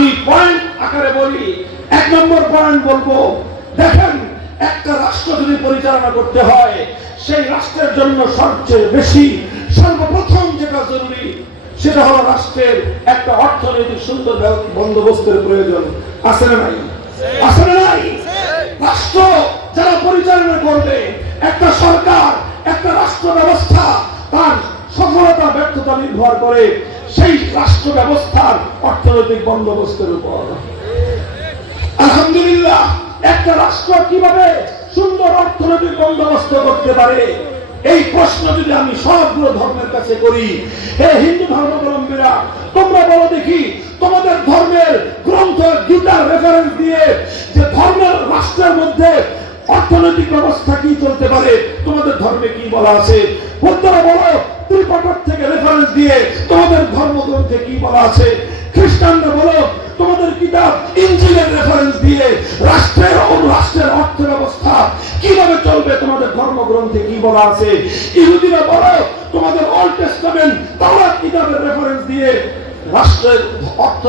আমি পয়েন্ট আকারে বলি, এক নম্বর পয়েন্ট বলব, দেখেন, একটা রাষ্ট্র যদি পরিচালনা করতে হয়, সেই রাষ্ট্রের জন্য সবচেয়ে বেশি, সর্বপ্রথম যেটা জরুরি, সেটা হলো রাষ্ট্রের একটা অর্থনৈতিক সুন্দর বন্দোবস্তের প্রয়োজন। আছে না নাই? আছে না নাই? রাষ্ট্র যারা পরিচালনা করবে, একটা সরকার, একটা রাষ্ট্র ব্যবস্থা, তার সফলতা, ব্যর্থতা নির্ভর করে। সেই রাষ্ট্র ব্যবস্থার অর্থনৈতিক বন্দোবস্তের উপর। আলহামদুলিল্লাহ, একটা রাষ্ট্র কীভাবে সুন্দর অর্থনৈতিক বন্দোবস্ত করতে পারে, এই প্রশ্ন যদি আমি সবগুলো ধর্মের কাছে করি, হে হিন্দু ধর্মাবলম্বীরা, তোমরা বলো দেখি, তোমাদের ধর্মের গ্রন্থ, গীতার রেফারেন্স দিয়ে যে ধর্মের রাষ্ট্রের মধ্যে অর্থনৈতিক ব্যবস্থা কি চলতে পারে, তোমাদের ধর্মে কি বলা আছে? বলো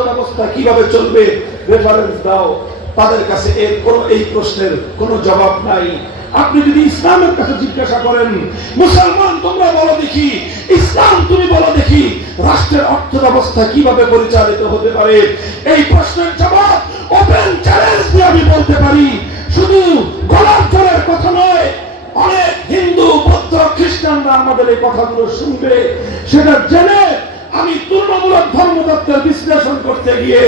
ব্যবস্থা কীভাবে চলবে দাও। তাদের কাছে এর কোন এই প্রশ্নের কোনো জবাব নাই। আপনি যদি ইসলামের কাছে জিজ্ঞাসা করেন, মুসলমান, তোমরা বলো দেখি, ইসলাম তুমি বলো দেখি, রাষ্ট্রের অর্থ ব্যবস্থা কীভাবে পরিচালিত হতে পারে? এই প্রশ্নের জবাব ওপেন চ্যালেঞ্জ দিয়ে আমি বলতে পারি, শুধু গলার জোরের কথা নয়, অনেক হিন্দু, বৌদ্ধ, খ্রিস্টানরা আমাদের এই কথাগুলো শুনবে। সেটা জেনে আমি তুলনামূলক ধর্মতত্ত্বের বিশ্লেষণ করতে গিয়ে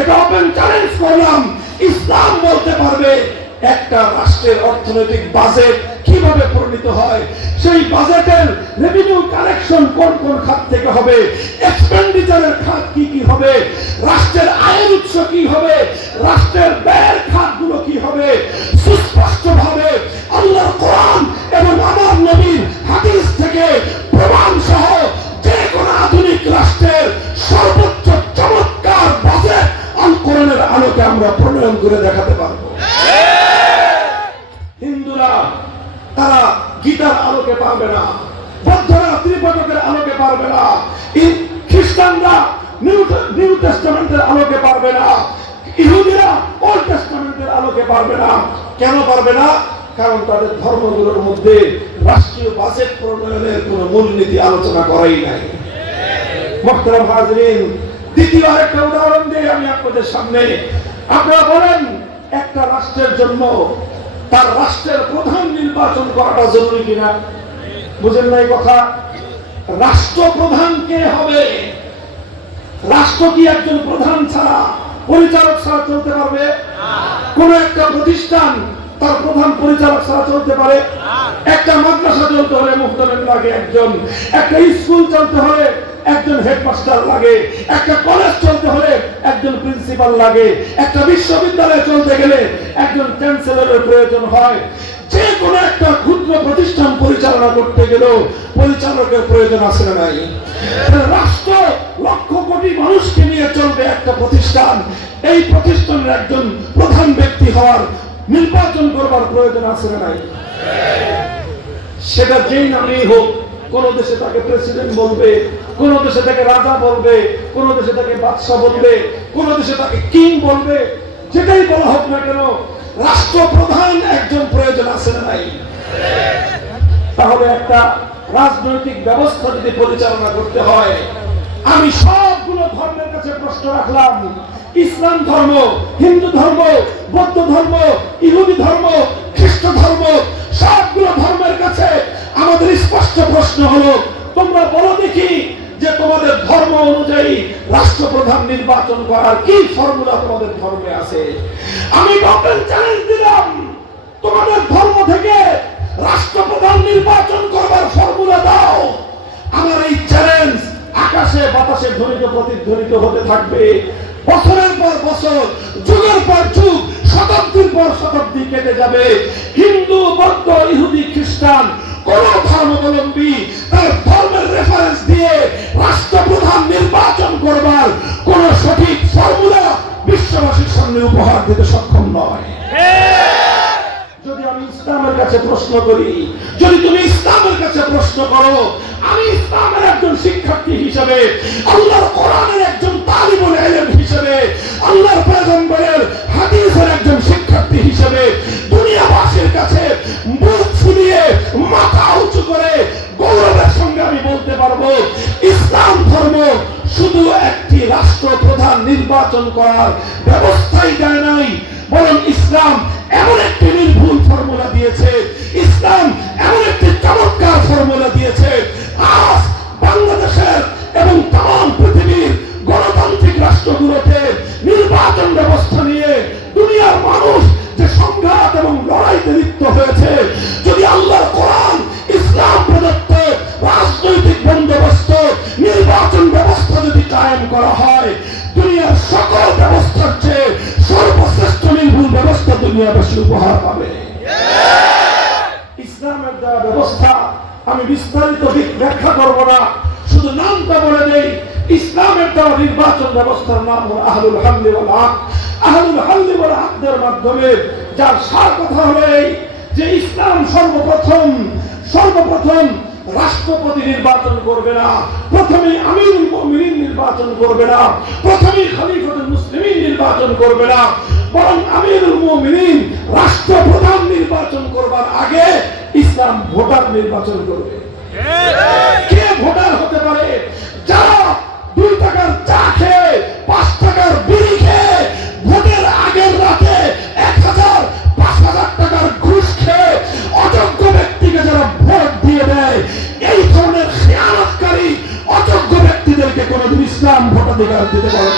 এটা ওপেন চ্যালেঞ্জ করলাম। ইসলাম বলতে পারবে একটা রাষ্ট্রের অর্থনৈতিক বাজেট কীভাবে পরিণত হয়? সেই বাজেটের রেভিনিউ কালেকশন কোন কোন খাত থেকে হবে? এক্সপেন্ডিচারের খাত কি কি হবে? রাষ্ট্রের আয়ের উৎস কি হবে? রাষ্ট্রের ব্যয়ের খাতগুলো কি হবে? সুস্পষ্ট ভাবে আল্লাহর কোরআন এবং আমার নবীর হাদিস থেকে প্রমাণ সহ যে কোনো আধুনিক রাষ্ট্রের সর্বোচ্চ চমৎকার বাজেট আল কোরআনের আলোকে আমরা প্রণয়ন করে দেখাতে পারব হিন্দুরা তারা গীতার আলোকে পারবে না, বৌদ্ধরা ত্রিপটকের আলোকে পারবে না খ্রিস্টানরা নিউ টেস্টামেন্টের আলোকে পারবে না, ইহুদিরা ওল্ড টেস্টামেন্টের আলোকে পারবে না। কেন পারবে না? কারণ তাদের ধর্মগুলোর মধ্যে রাষ্ট্রীয় বাজেট প্রণয়নের কোন মূলনীতি আলোচনা করাই নাই। মোহতারাম হাজরিন, দ্বিতীয় আরেকটা উদাহরণ দিয়ে আমি আপনাদের সামনে, আপনারা বলেন, একটা রাষ্ট্রের জন্য তার রাষ্ট্রের প্রধান নির্বাচন করাটা জরুরি কিনা? বুঝেন না এই কথা? রাষ্ট্র প্রধান কে হবে। রাষ্ট্র কি একজন প্রধান ছাড়া, পরিচালক ছাড়া চলতে পারবে? কোন একটা প্রতিষ্ঠান তার প্রধান পরিচালক ছাড়া চলতে পারে? একটা মাদ্রাসা চলতে হলে মুহতামেন লাগে একজন। একটা স্কুল চলতে হলে হেডমাস্টার লাগে, একটা কলেজ চলতে হলে একজন প্রিন্সিপাল লাগে, একটা বিশ্ববিদ্যালয় চলতে গেলে একজন চ্যান্সেলরের প্রয়োজন হয়। যে কোনো একটা ক্ষুদ্র প্রতিষ্ঠান পরিচালনা করতে গেলেও পরিচালকের প্রয়োজন আছে না নাই। রাষ্ট্র লক্ষ কোটি মানুষকে নিয়ে চলবে একটা প্রতিষ্ঠান। এই প্রতিষ্ঠানের একজন প্রধান ব্যক্তি হওয়ার, নির্বাচন করবার প্রয়োজন আছে না নাই। সেটা যেই নামেই হোক, কোন দেশে তাকে প্রেসিডেন্ট বলবে কোন দেশে তাকে রাজা বলবে, কোন দেশে তাকে বাদশাহ বলবে, কোন দেশে তাকে কিং বলবে, যেটাই বলা হোক না কেন, রাষ্ট্রপ্রধান একজন প্রয়োজন আছে না নাই? তাহলে একটা রাজনৈতিক ব্যবস্থা যদি পরিচালনা করতে হয়, আমি সবগুলো ধর্মের কাছে প্রশ্ন রাখলাম। ইসলাম ধর্ম, হিন্দু ধর্ম, বৌদ্ধ ধর্ম, ইহুদি ধর্ম, খ্রিস্ট ধর্ম, সবগুলো ধর্মের কাছে আমাদের স্পষ্ট প্রশ্ন হলো, তোমরা বলো দেখি যে তোমাদের ধর্ম অনুযায়ী রাষ্ট্রপ্রধান নির্বাচন করার কি ফর্মুলা তোমাদের ধর্মে আছে? আমি ওপেন চ্যালেঞ্জ দিলাম। তোমাদের ধর্ম থেকে রাষ্ট্রপ্রধান নির্বাচন করবার ফর্মুলা দাও। আমার এই চ্যালেঞ্জ আকাশে বাতাসে ধ্বনিত, প্রতিধ্বনিত হতে থাকবে। বছরের পর বছর, যুগের পর যুগ, শতাব্দীর পর শতাব্দী কেটে যাবে। হিন্দু, বৌদ্ধ, ইহুদি, খ্রিস্টান কোন ধর্মাবলম্বী, তার ধর্মের রেফারেন্স দিয়ে রাষ্ট্রপ্রধান নির্বাচন করবার কোন সঠিক ফর্মুলা বিশ্ববাসীর সামনে উপহার দিতে সক্ষম নয়। যদি আমি ইসলামের কাছে প্রশ্ন করি, যদি তুমি ইসলামের কাছে প্রশ্ন করো, আমি ইসলামের একজন শিক্ষার্থী হিসেবে, আল্লাহর কোরআনের একজন তালিবুল ইলম হিসেবে, আল্লাহর পয়গম্বরের হাদিসের একজন শিক্ষার্থী হিসেবে দুনিয়াবাসীর কাছে মুখ ফুলিয়ে, মাথা উঁচু করে গৌরবের সঙ্গে আমি বলতে পারব, ইসলাম ধর্ম শুধু একটি রাষ্ট্রপ্রধান নির্বাচন করার ব্যবস্থাই দেয় নাই, বরং ইসলাম এমন একটি নির্ভুল ফর্মুলা দিয়েছে, ইসলাম এমন একটি চমৎকার ফর্মুলা দিয়েছে, আজ বাংলাদেশের এবং তাম পৃথিবীর গণতান্ত্রিক রাষ্ট্রগুলোতে নির্বাচন ব্যবস্থা নিয়ে দুনিয়ার মানুষ যে সংঘাত এবং লড়াইতে লিপ্ত হয়েছে উপহার পাবে। ইসলামের ব্যবস্থা আমি বিস্তারিত ব্যাখ্যা করব না। শুধু নামটা বলে দেই, ইসলামের নির্বাচন ব্যবস্থার নাম হল আহলুল হাল্লি আহলুল হাল্লি মাধ্যমে যার সার কথা হলো এই যে ইসলাম সর্বপ্রথম সর্বপ্রথম রাষ্ট্রপতি নির্বাচন করবে না। প্রথমে আমিরুল মুমিনিন নির্বাচন করবে না। প্রথমে খলিফাতুল মুসলিমিন নির্বাচন করবে না। বরং আমিরুল মুমিনিন রাষ্ট্রপ্রধান নির্বাচন করবার আগে ইসলাম ভোটার নির্বাচন করবে। কে ভোটার হতে পারে? যারা দুই টাকার চা খেয়ে, পাঁচ টাকার বিড়ি খেয়ে, ভোটের আগের রাতে এক হাজার, পাঁচ হাজার টাকার ঘুষ খেয়ে অযোগ্য ব্যক্তিকে যারা ভোট দিয়ে দেয়, এই ধরনের খেয়ালতকারী অযোগ্য ব্যক্তিদেরকে কোনোদিন ইসলাম ভোটাধিকার দিতে পারে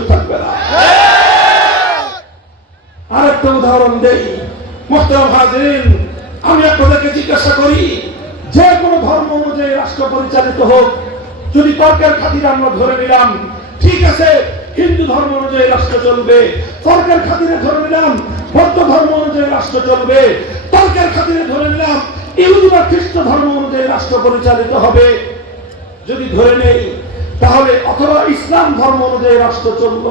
সুযোগ থাকবে না। আরেকটা উদাহরণ দেই। মোহতারাম হাজিরিন, আমি আপনাদেরকে জিজ্ঞাসা করি, যে কোনো ধর্ম অনুযায়ী রাষ্ট্র পরিচালিত হোক, যদি তর্কের খাতিরে আমরা ধরে নিলাম, ঠিক আছে, হিন্দু ধর্ম অনুযায়ী রাষ্ট্র চলবে, তর্কের খাতিরে ধরে নিলাম, বৌদ্ধ ধর্ম অনুযায়ী রাষ্ট্র চলবে, তর্কের খাতিরে ধরে নিলাম, ইহুদি বা খ্রিস্ট ধর্ম অনুযায়ী রাষ্ট্র পরিচালিত হবে। যদি ধরে নেই তাহলে অথবা ইসলাম ধর্ম অনুযায়ী রাষ্ট্র চলল।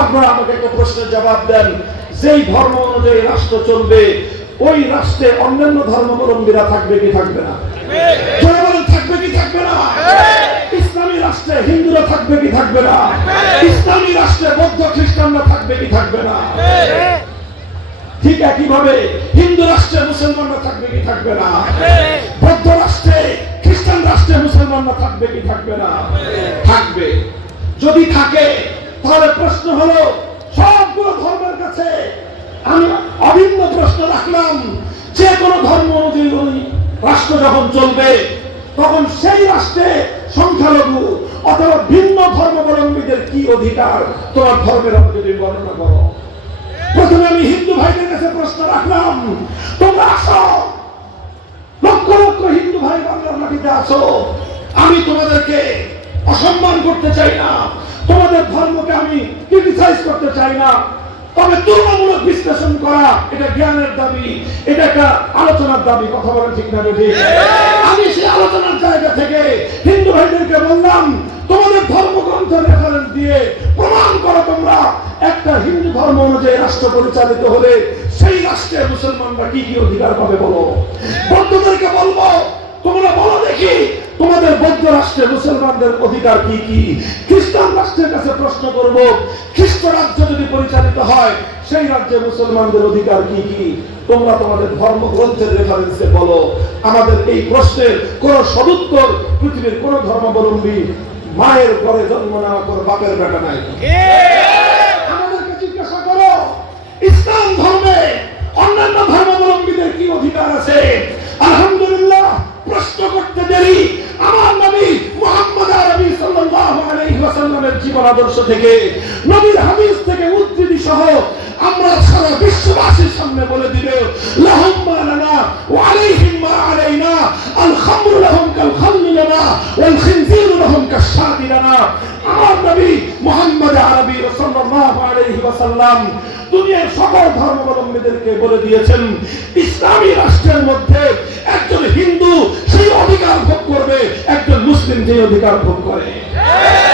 আপনারা আমাকে একটা প্রশ্নের জবাব দেন। যেই ধর্ম অনুযায়ী রাষ্ট্র চলবে, ওই রাষ্ট্রে অন্যান্য ধর্মাবলম্বীরা থাকবে কি থাকবে না? থাকবে কি থাকবে না? ইসলামী রাষ্ট্রে হিন্দুরা থাকবে কি থাকবে না? ইসলামী রাষ্ট্রে বৌদ্ধ খ্রিস্টানরা থাকবে কি থাকবে না? ঠিক একইভাবে হিন্দু রাষ্ট্রে মুসলমানরা থাকবে কি থাকবে না? বৌদ্ধ রাষ্ট্রে খ্রিস্টান রাষ্ট্রে মুসলমানরা থাকবে কি থাকবে না? থাকবে। যদি থাকে, তাহলে প্রশ্ন হলো, সবগুলো ধর্মের কাছে আমি অভিন্ন প্রশ্ন রাখলাম। যে কোনো ধর্ম অনুযায়ী রাষ্ট্র যখন চলবে, তখন সেই রাষ্ট্রে সংখ্যালঘু অথবা ভিন্ন ধর্মাবলম্বীদের কি অধিকার? তোমার ধর্মের যদি বর্ণনা করো। প্রথমে আমি হিন্দু ভাইদের কাছে প্রশ্ন রাখলাম, তোমরা আসো। লক্ষ হিন্দু ভাই বাংলার মাটিতে আসো। আমি তোমাদেরকে অসম্মান করতে চাই না। তোমাদের ধর্মকে আমি ক্রিটিসাইজ করতে চাই না। তবে তুলনামূলক বিশ্লেষণ করা, এটা জ্ঞানের দাবি, এটা একটা আলোচনার দাবি, কথা বলেন ঠিক না বেঠিক আমি সেই আলোচনার জায়গা থেকে হিন্দু ভাইদেরকে বললাম, তোমাদের ধর্মগ্রন্থের রেফারেন্স দিয়ে প্রমাণ করো তোমরা, একটা হিন্দু ধর্ম অনুযায়ী রাষ্ট্র পরিচালিত হলে সেই রাষ্ট্রে মুসলমানরা কি কি অধিকার পাবে বলো? বৌদ্ধদেরকে বলব তোমরা বলো দেখি তোমাদের বৌদ্ধ রাষ্ট্রে মুসলমানদের অধিকার কি কি? খ্রিস্টান রাষ্ট্রের কাছে প্রশ্ন করব খ্রিস্ট রাজ্য যদি পরিচালিত হয় সেই রাজ্যে মুসলমানদের অধিকার কি কি? তোমরা তোমাদের ধর্মগ্রন্থের রেফারেন্সে বলো। আমাদের এই প্রশ্নের কোন সদুত্তর পৃথিবীর কোন ধর্মাবলম্বী মায়ের ঘরে জন্ম নেওয়া কোন বাপের বেটা নাই। আমাদেরকে জিজ্ঞাসা করো ইসলাম ধর্মে অন্যান্য ধর্মাবলম্বীদের কি অধিকার আছে? আলহামদুলিল্লাহ, প্রশ্ন করতে দেরি। আমার নবী মোহাম্মদ আরবি সাল্লাল্লাহু আলাইহি ওয়াসাল্লামের জীবন আদর্শ থেকে, নবীর হাদিস থেকে উদ্ধৃতি সহ আমরা সারা বিশ্ববাসীর সামনে বলে দিবে লাহুম লানা ওয়া আলাইহিম মা আলাইনা, আল খামরু লাহুম কাল খামরি লানা ওয়াল খিনজিরু লাহুম কাশাতি লানা। আমার নবী মুহাম্মদ আরবি সাল্লাল্লাহু আলাইহি ওয়াসাল্লাম দুনিয়ার সকল ধর্মাবলম্বীদেরকে বলে দিয়েছেন, ইসলামী রাষ্ট্রের মধ্যে একজন হিন্দু সেই অধিকার ভোগ করবে, একজন মুসলিম যে অধিকার ভোগ করে।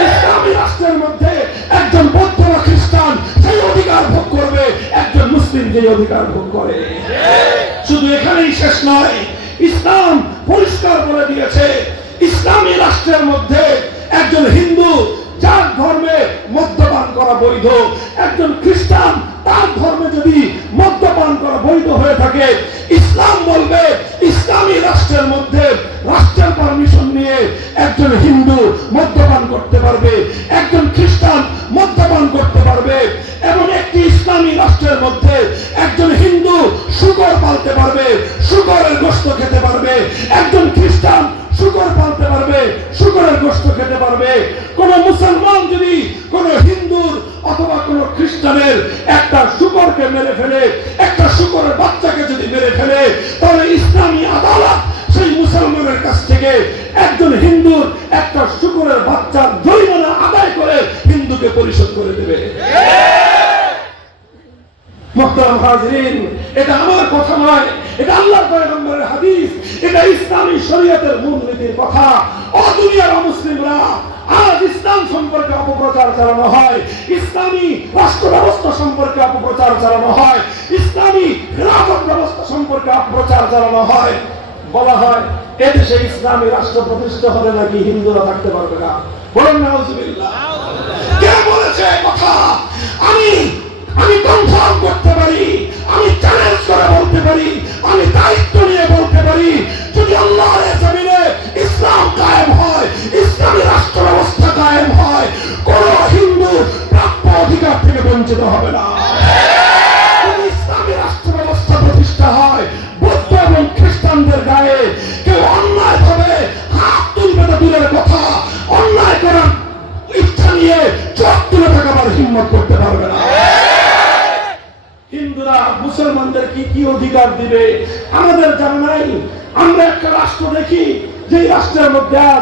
ইসলামী রাষ্ট্রের মধ্যে একজন বৌদ্ধ বা খ্রিস্টান সেই অধিকার ভোগ করবে, একজন মুসলিম যে অধিকার ভোগ করে। শুধু এখানেই শেষ নয়, ইসলাম পরিষ্কার বলে দিয়েছে, ইসলামী রাষ্ট্রের মধ্যে একজন হিন্দু যার ধর্মে মদ্যপান করা বৈধ, একজন খ্রিস্টান তার ধর্মে যদি মদ্যপান করা বৈধ হয়ে থাকে, ইসলাম বলবে, ইসলামী রাষ্ট্রের মধ্যে রাষ্ট্রের পারমিশন নিয়ে একজন হিন্দু মদ্যপান করতে পারবে, একজন খ্রিস্টান মদ্যপান করতে পারবে, এবং একটি ইসলামী রাষ্ট্রের মধ্যে একজন হিন্দু শুকর পালতে পারবে, শুকরের গোস্ত খেতে পারবে, একজন খ্রিস্টান শুকর পালতে পারবে, শুকরের গোস্ত খেতে পারবে। কোন মুসলমান যদি কোন হিন্দুর অথবা কোন খ্রিস্টানের একটা শুকরকে মেরে ফেলে, একটা শুকরের বাচ্চাকে যদি মেরে ফেলে, তাহলে ইসলামী আদালত সেই মুসলমানের কাছ থেকে একজন হিন্দুর একটা শুকরের বাচ্চার জরিমানা আদায় করে হিন্দুকে পরিশোধ করে দেবে। এটা আমার কথা নয়, এটা আল্লাহর পয়গম্বরের হাদিস, এটা ইসলামী শরীয়তের মূলনীতির কথা। ও দুনিয়ার মুসলিমরা আজ ইসলাম সম্পর্কে অপপ্রচার চালানো হয়। ইসলামী রাষ্ট্র ব্যবস্থা সম্পর্কে অপপ্রচার চালানো হয়। ইসলামী খেলাফত ব্যবস্থা সম্পর্কে অপপ্রচার চালানো হয়। বলা হয়, এদেশে ইসলামী রাষ্ট্র প্রতিষ্ঠা হলে নাকি হিন্দুরা থাকতে পারবে না। বলেন না কে বলেছে কথা? আমি আমি কনফার্ম করতে পারি, আমি চ্যালেঞ্জ করে বলতে পারি, আমি দায়িত্ব নিয়ে বলতে পারি, যদি আল্লাহর জমিনে ইসলাম কায়েম হয়, ইসলামী রাষ্ট্র ব্যবস্থা কায়েম হয়, কোন হিন্দু প্রাপ্য অধিকার থেকে বঞ্চিত হবে না। মধ্যে আজ